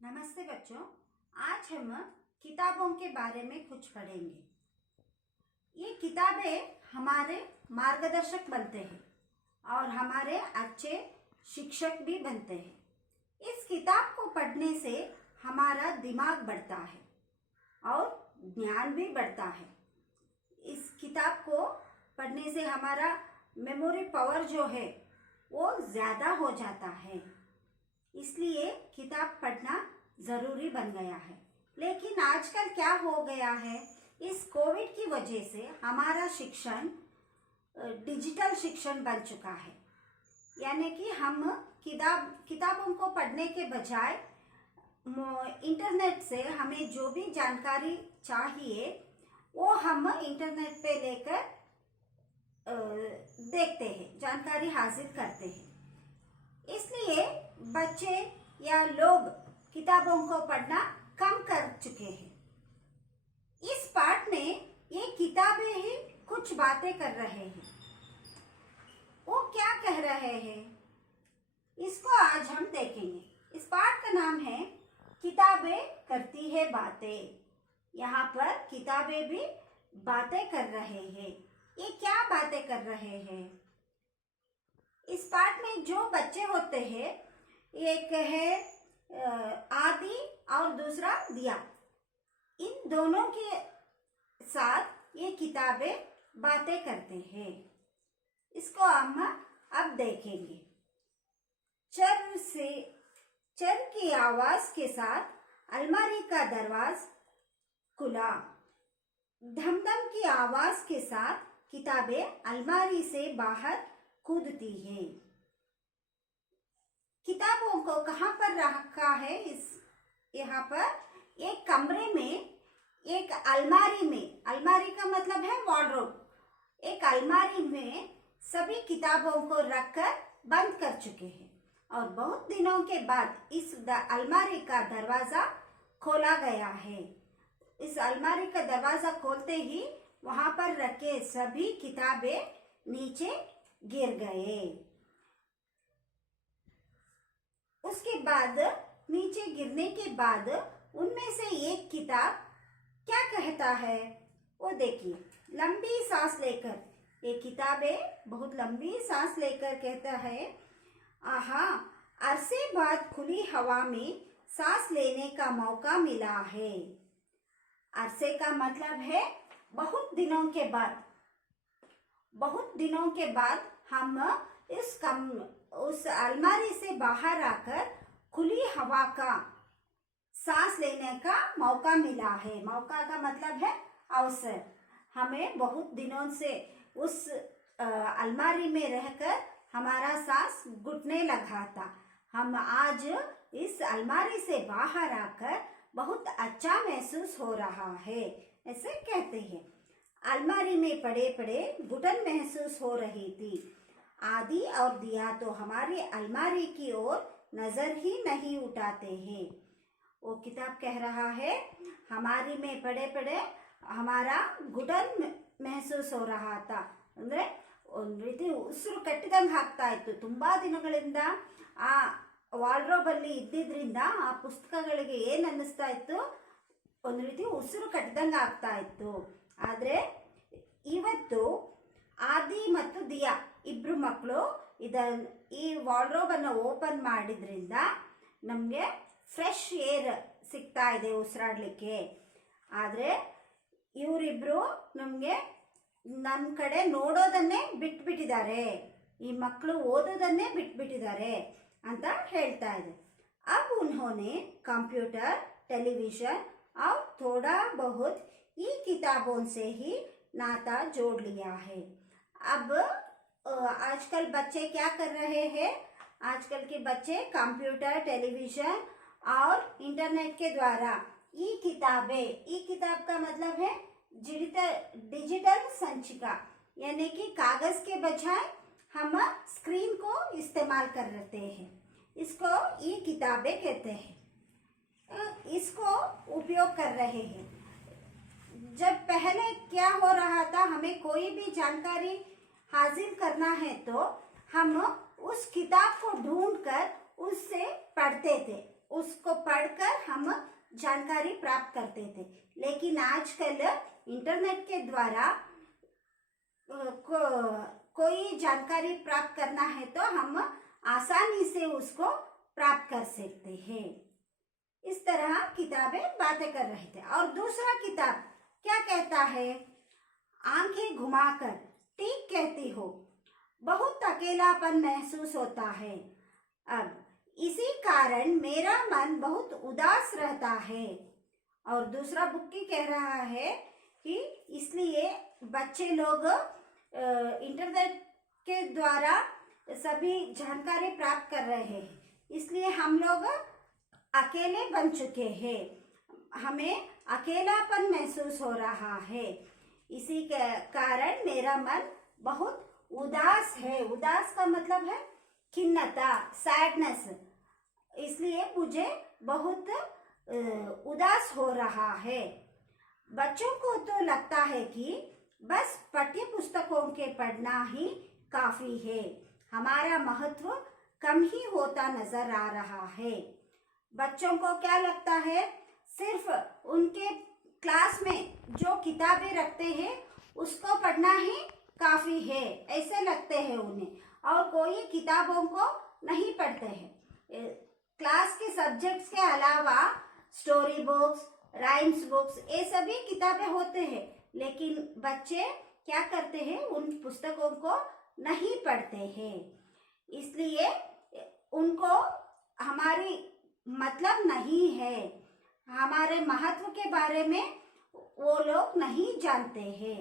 नमस्ते बच्चों। आज हम किताबों के बारे में कुछ पढ़ेंगे। ये किताबें हमारे मार्गदर्शक बनते हैं और हमारे अच्छे शिक्षक भी बनते हैं। इस किताब को पढ़ने से हमारा दिमाग बढ़ता है और ज्ञान भी बढ़ता है। इस किताब को पढ़ने से हमारा मेमोरी पावर जो है वो ज़्यादा हो जाता है, इसलिए किताब पढ़ना ज़रूरी बन गया है। लेकिन आजकल क्या हो गया है, इस कोविड की वजह से हमारा शिक्षण डिजिटल शिक्षण बन चुका है। यानी कि हम किताबों को पढ़ने के बजाय इंटरनेट से हमें जो भी जानकारी चाहिए वो हम इंटरनेट पे लेकर देखते हैं, जानकारी हासिल करते हैं। इसलिए बच्चे या लोग किताबों को पढ़ना कम कर चुके हैं। इस पाठ में ये किताबें ही कुछ बातें कर रहे हैं। वो क्या कह रहे हैं, इसको आज हम देखेंगे। इस पाठ का नाम है किताबें करती है बातें। यहाँ पर किताबें भी बातें कर रहे हैं। ये क्या बातें कर रहे हैं? इस पाठ में जो बच्चे होते हैं, एक है आदि और दूसरा दिया। इन दोनों के साथ ये किताबें बातें करते हैं। इसको हम अब देखेंगे। चर की आवाज के साथ अलमारी का दरवाज खुला। धमधम की आवाज के साथ किताबें अलमारी से बाहर कूदती हैं। किताबों को कहाँ पर रखा है? यहाँ पर एक कमरे में, एक अलमारी में, अलमारी का मतलब है वॉर्डरोब, एक अलमारी में सभी किताबों को रखकर बंद कर चुके हैं। और बहुत दिनों के बाद इस अलमारी का दरवाजा खोला गया है। इस अलमारी का दरवाजा खोलते ही वहां पर रखे सभी किताबें नीचे गिर गए। उसके बाद नीचे गिरने के बाद उनमें से एक किताब क्या कहता है वो देखिए। लंबी सांस लेकर, ये किताबें बहुत लंबी सांस लेकर कहता है, आहा, अरसे बाद खुली हवा में सांस लेने का मौका मिला है। अरसे का मतलब है बहुत दिनों के बाद। बहुत दिनों के बाद हम उस अलमारी से बाहर आकर खुली हवा का सांस लेने का मौका मिला है। मौका का मतलब है अवसर। हमें बहुत दिनों से उस अलमारी में रहकर हमारा सांस घुटने लगा था। हम आज इस अलमारी से बाहर आकर बहुत अच्छा महसूस हो रहा है, ऐसे कहते हैं। अलमारी में पड़े पड़े घुटन महसूस हो रही थी। आदि और दिया तो हमारी अलमारी की ओर नजर ही नहीं उठाते हैं। वो किताब कह रहा है, हमारी में पड़े पड़े हमारा घुटन महसूस हो रहा था। ಅಂದ್ರೆ ಒಂದು ರೀತಿ ಉಸಿರು ಕಟ್ಟಿದಂಗೆ ಆಗ್ತಾ ಇತ್ತು। ತುಂಬಾ ದಿನಗಳಿಂದ ಆ ವಾರ್ಡ್ರೋಬ್ ಅಲ್ಲಿ ಇದ್ದಿದ್ರಿಂದ ಆ ಪುಸ್ತಕಗಳಿಗೆ ಏನ್ ಅನ್ನಿಸ್ತಾ ಇತ್ತು, ಒಂದು ರೀತಿ ಉಸಿರು ಕಟ್ಟಿದಂಗೆ ಆಗ್ತಾ ಇತ್ತು। ಆದ್ರೆ ಇವತ್ತು ಆದಿ ಮತ್ತು ದಿಯಾ ಇಬ್ರು ಮಕ್ಕಳು ಈ ವಾರ್ಡ್ರೋಬ್ ಅನ್ನು ಓಪನ್ ಮಾಡಿದ್ರಿಂದ ನಮಗೆ ಫ್ರೆಶ್ ಏರ್ ಸಿಗ್ತಾ ಇದೆ ಉಸಿರಾಡ್ಲಿಕ್ಕೆ। ಆದ್ರೆ ಇವರಿಬ್ರು ನಮಗೆ ನಮ್ಮ ಕಡೆ ನೋಡೋದನ್ನೇ ಬಿಟ್ಬಿಟ್ಟಿದ್ದಾರೆ, ಈ ಮಕ್ಕಳು ಓದೋದನ್ನೇ ಬಿಟ್ಬಿಟ್ಟಿದ್ದಾರೆ ಅಂತ ಹೇಳ್ತಾ ಇದೆ। अब उन्होंने कंप्यूटर, टेलीविजन और थोड़ा बहुत ई किताबों से ही नाता जोड़ लिया है। अब आजकल बच्चे क्या कर रहे हैं? आजकल के बच्चे कंप्यूटर, टेलीविजन और इंटरनेट के द्वारा ई किताब का मतलब है डिजिटल संचिका, यानी कि कागज के बजाय हम स्क्रीन को इस्तेमाल कर रहे हैं। इसको ई किताबें कहते हैं। इसको उपयोग कर रहे हैं। जब पहले क्या हो रहा था, हमें कोई भी जानकारी हासिल करना है तो हम उस किताब को ढूंढकर उससे पढ़ते थे। उसको पढ़कर हम जानकारी प्राप्त करते थे। लेकिन आजकल इंटरनेट के द्वारा कोई जानकारी प्राप्त करना है तो हम आसानी से उसको प्राप्त कर सकते हैं। इस तरह किताबें बातें कर रहे थे। और दूसरा किताब क्या कहता है? आंखें घुमाकर ठीक कहती हो, बहुत अकेलापन महसूस होता है। अब इसी कारण मेरा मन बहुत उदास रहता है। और दूसरा बुक की कह रहा है कि इसलिए बच्चे लोग इंटरनेट के द्वारा सभी जानकारी प्राप्त कर रहे हैं, इसलिए हम लोग अकेले बन चुके हैं, हमें अकेलापन महसूस हो रहा है। इसी के कारण मेरा मन बहुत उदास है। उदास का मतलब है खिन्नता, सैडनेस। इसलिए मुझे बहुत उदास हो रहा है। बच्चों को तो लगता है कि बस पाठ्य पुस्तकों के पढ़ना ही काफी है, हमारा महत्व कम ही होता नजर आ रहा है। बच्चों को क्या लगता है? सिर्फ उनके क्लास में जो किताबें रखते हैं उसको पढ़ना ही काफी है, ऐसे लगते हैं उन्हें, और कोई किताबों को नहीं पढ़ते हैं। क्लास के सब्जेक्ट्स के अलावा स्टोरी बुक्स, राइम्स बुक्स, ये सभी किताबें होते हैं, लेकिन बच्चे क्या करते हैं? उन पुस्तकों को नहीं पढ़ते हैं। इसलिए उनको हमारी मतलब नहीं है, हमारे महत्व के बारे में वो लोग नहीं जानते हैं,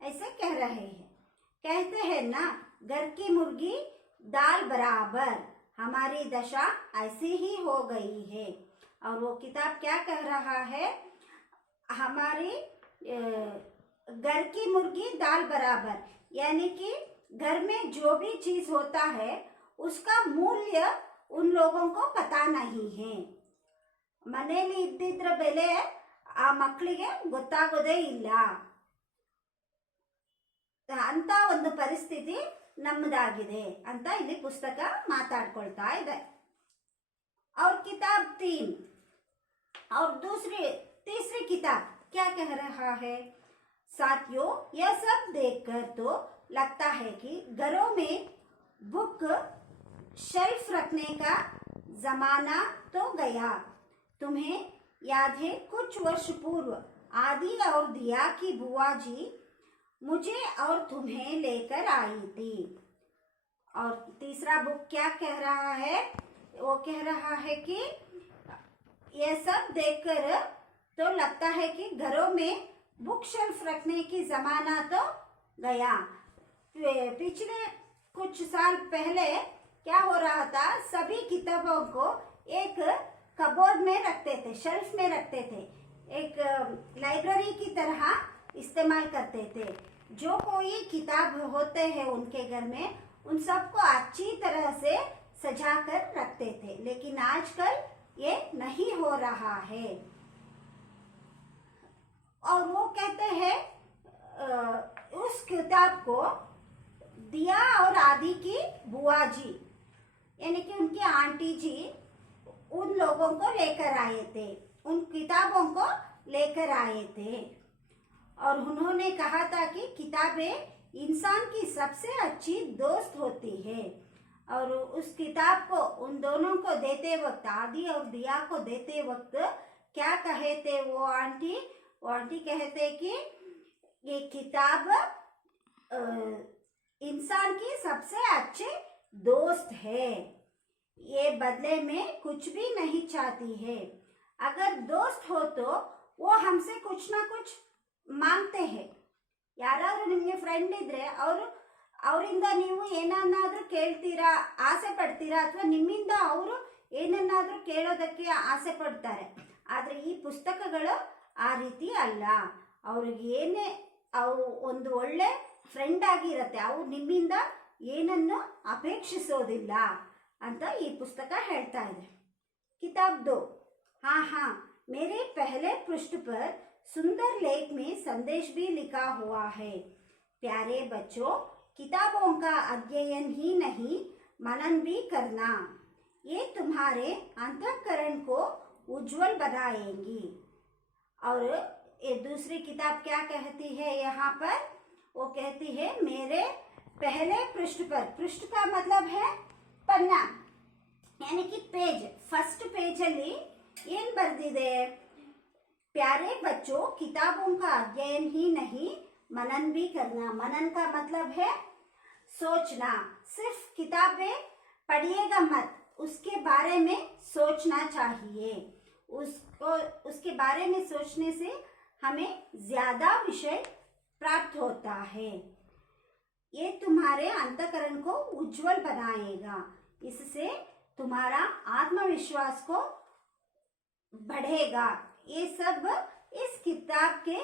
ऐसे कह रहे हैं। कहते हैं ना, घर की मुर्गी दाल बराबर, हमारी दशा ऐसी ही हो गई है। और वो किताब क्या कह रहा है? हमारी घर की मुर्गी दाल बराबर, यानी कि घर में जो भी चीज होता है उसका मूल्य उन लोगों को पता नहीं है। ಮನೆಯಲ್ಲಿ ಇದ್ದಿದ್ರ ಬೆಲೆ ಆ ಮಕ್ಕಳಿಗೆ ಗೊತ್ತಾಗೋದೇ ಇಲ್ಲ ಅಂತ ಒಂದು ಪರಿಸ್ಥಿತಿ ನಮ್ಮದಾಗಿದೆ ಅಂತ ಇಲ್ಲಿ ಪುಸ್ತಕ ಮಾತಾಡ್ಕೊಳ್ತಾ ಇದೆ। और किताब 3 और तीसरी किताब क्या कह रहा है? साथियों, यह सब देखकर तो लगता है कि घरों में बुक शेल्फ रखने का जमाना तो गया। तुम्हें याद है कुछ वर्ष पूर्व आदि और दिया की बुआ जी मुझे और तुम्हें लेकर आई थी। और तीसरा बुक क्या कह रहा है? वो कह रहा है कि यह सब देखकर तो लगता है कि घरों में बुक शेल्फ रखने की जमाना तो गया। पिछले कुछ साल पहले क्या हो रहा था? सभी किताबों को एक कबोर्ड में रखते थे, शेल्फ में रखते थे, एक लाइब्रेरी की तरह इस्तेमाल करते थे। जो कोई किताब होते हैं उनके घर में, उन सबको अच्छी तरह से सजा कर रखते थे, लेकिन आजकल ये नहीं हो रहा है। और वो कहते हैं उस किताब को दिया और आदि की बुआ जी, यानी कि उनकी आंटी जी, उन लोगों को लेकर आए थे, उन किताबों को लेकर आए थे। और उन्होंने कहा था कि किताबें इंसान की सबसे अच्छी दोस्त होती है। और उस किताब को उन दोनों को देते वक्त, आदि और दिया को देते वक्त क्या कहे थे वो आंटी? वो आंटी कहते कि ये किताब इंसान की सबसे अच्छे दोस्त है, ये बदले में कुछ भी नहीं चाहती है। अगर दोस्त हो तो वो हमसे कुछ ना कुछ मांगते हैं। ಯಾರಾದರೂ ನಿಮಗೆ ಫ್ರೆಂಡ್ ಇದ್ರೆ ಅವರಿಂದ ನೀವು ಏನನ್ನಾದರೂ ಕೇಳ್ತೀರಾ, ಆಸೆ ಪಡ್ತೀರಾ, ಅಥವಾ ನಿಮ್ಮಿಂದ ಅವರು ಏನನ್ನಾದರೂ ಕೇಳೋದಕ್ಕೆ ಆಸೆ ಪಡ್ತಾರೆ. ಆದರೆ ಈ ಪುಸ್ತಕಗಳು ಆ ರೀತಿ ಅಲ್ಲ. ಅವ್ರಿಗೆ ಏನೇ ಅವರು ಒಂದು ಒಳ್ಳೆ ಫ್ರೆಂಡ್ ಆಗಿರತ್ತೆ, ಅವ್ರು ನಿಮ್ಮಿಂದ ಏನನ್ನು ಅಪೇಕ್ಷಿಸೋದಿಲ್ಲ ಅಂತ ಈ ಪುಸ್ತಕ ಹೇಳ್ತಾ ಇದೆ। किताब 2 हाँ, मेरे पहले पृष्ठ पर सुंदर लेख में संदेश भी लिखा हुआ है। प्यारे बच्चों, किताबों का अध्ययन ही नहीं मनन भी करना। ये तुम्हारे अंतःकरण को उज्जवल बनाएंगी। और ये दूसरी किताब क्या कहती है यहाँ पर? वो कहती है मेरे पहले पृष्ठ पर, पृष्ठ का मतलब है पन्ना, यानी कि पेज, फर्स्ट पेज ಅಲ್ಲಿ ಏನ್ ಬರ್ದಿದೆ? प्यारे बच्चों, किताबों का अध्ययन ही नहीं मनन भी करना। मनन का मतलब है सोचना। सिर्फ किताबें पढ़िएगा मत, उसके बारे में सोचना चाहिए। उसके बारे में सोचने से हमें ज्यादा विषय प्राप्त होता है। ये तुम्हारे अंतःकरण को उज्जवल बनाएगा। इससे तुम्हारा आत्मविश्वास को बढ़ेगा। ये सब इस किताब के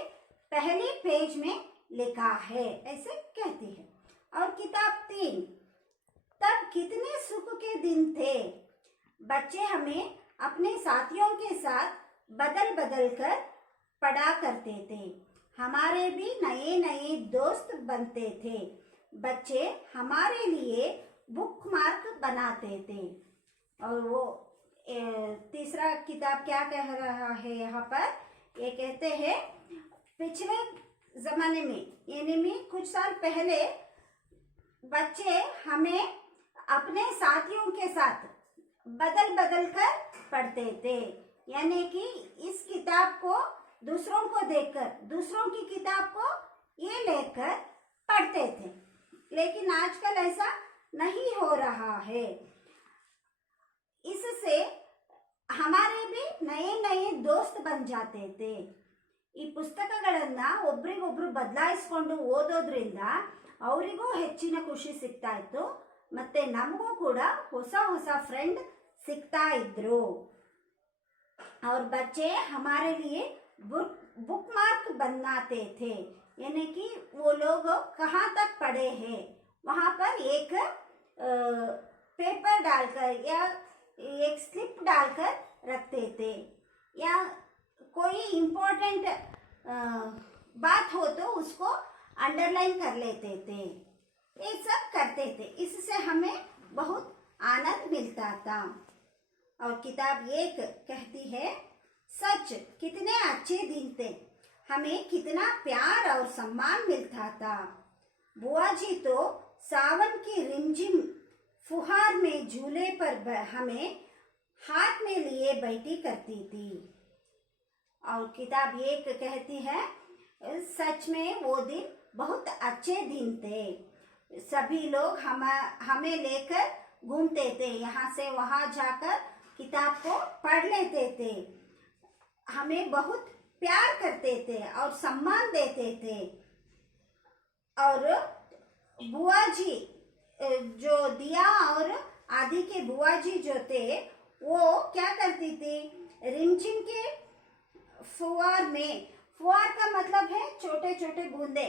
पहले पेज में लिखा है, ऐसे कहती है। और किताब 3, तब कितने सुख के दिन थे। बच्चे हमें अपने साथियों के साथ बदल बदल कर पढ़ा करते थे। हमारे भी नए नए दोस्त बनते थे। बच्चे हमारे लिए बुक मार्क बनाते थे। और वो तीसरा किताब क्या कह रहा है यहाँ पर? ये कहते हैं पिछले जमाने में, यानी में कुछ साल पहले बच्चे हमें अपने साथियों के साथ बदल बदल कर पढ़ते थे। यानी कि इस किताब को दूसरों को देखकर, दूसरों की किताब को ये लेकर पढ़ते थे। लेकिन आजकल ऐसा नहीं हो रहा है। इससे हमारे भी नए नए दोस्त बन जाते थे। ಈ ಪುಸ್ತಕಗಳನ್ನ ಒಬ್ರಿಗೊಬ್ರು ಬದಲಾಯಿಸಿಕೊಂಡು ಓದೋದ್ರಿಂದ ಅವರಿಗೂ ಹೆಚ್ಚಿನ ಖುಷಿ ಸಿಗ್ತಾ ಇತ್ತು, ಮತ್ತೆ ನಮಗೂ ಕೂಡ ಹೊಸ ಹೊಸ ಫ್ರೆಂಡ್ सिखता इद्रो। और बच्चे हमारे लिए बुक मार्क बनाते थे, यानी कि वो लोग कहाँ तक पढ़े हैं वहाँ पर एक पेपर डालकर या एक स्लिप डालकर रखते थे, या कोई इम्पोर्टेंट बात हो तो उसको अंडरलाइन कर लेते थे। ये सब करते थे, इससे हमें बहुत आनंद मिलता था। और किताब 1 कहती है सच कितने अच्छे दिन थे, हमें कितना प्यार और सम्मान मिलता था। बुआ जी तो सावन की रिमझिम फुहार में झूले पर हमें हाथ में लिए बैठी करती थी। और किताब 1 कहती है सच में वो दिन बहुत अच्छे दिन थे। सभी लोग हमें लेकर घूमते थे, यहाँ से वहाँ जाकर किताब को पढ़ लेते थे। हमें बहुत प्यार करते थे और सम्मान देते थे। और बुआ जी जो दिया और आदि के बुआ जी जो थे वो क्या करती थी? रिमझिम के फुहार में, फुहार का मतलब है छोटे छोटे बूंदे,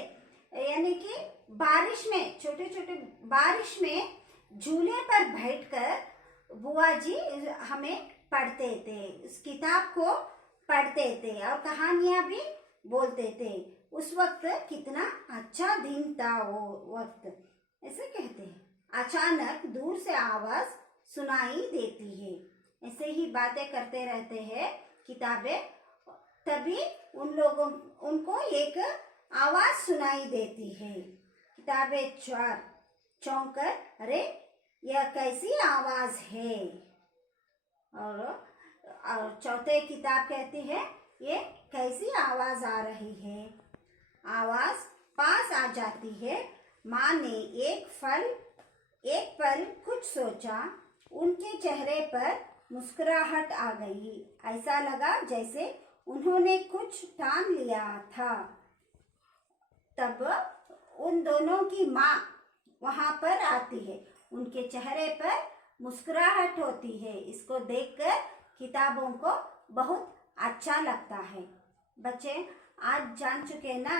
यानी कि बारिश में, छोटे छोटे बारिश में झूले पर बैठकर बुआ जी हमें पढ़ते थे, उस किताब को पढ़ते थे और कहानियां भी बोलते थे। उस वक्त कितना अच्छा दिन था वो वक्त, ऐसे कहते हैं। अचानक दूर से आवाज सुनाई देती है, ऐसे ही बातें करते रहते हैं किताबें, तभी उनको एक आवाज सुनाई देती है। किताबें 4 चौंक कर अरे यह कैसी आवाज है। और चौथे किताब कहती है ये कैसी आवाज आ रही है। आवाज पास आ जाती है। माँ ने एक पल कुछ सोचा, उनके चेहरे पर मुस्कुराहट आ गई। ऐसा लगा जैसे उन्होंने कुछ ठान लिया था। तब उन दोनों की माँ वहाँ पर आती है, उनके चेहरे पर मुस्कुराहट होती है। इसको देखकर किताबों को बहुत अच्छा लगता है। बच्चे आज जान चुके ना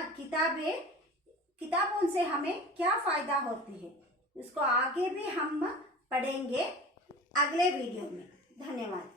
किताबों से हमें क्या फायदा होती है, इसको आगे भी हम पढ़ेंगे अगले वीडियो में। धन्यवाद।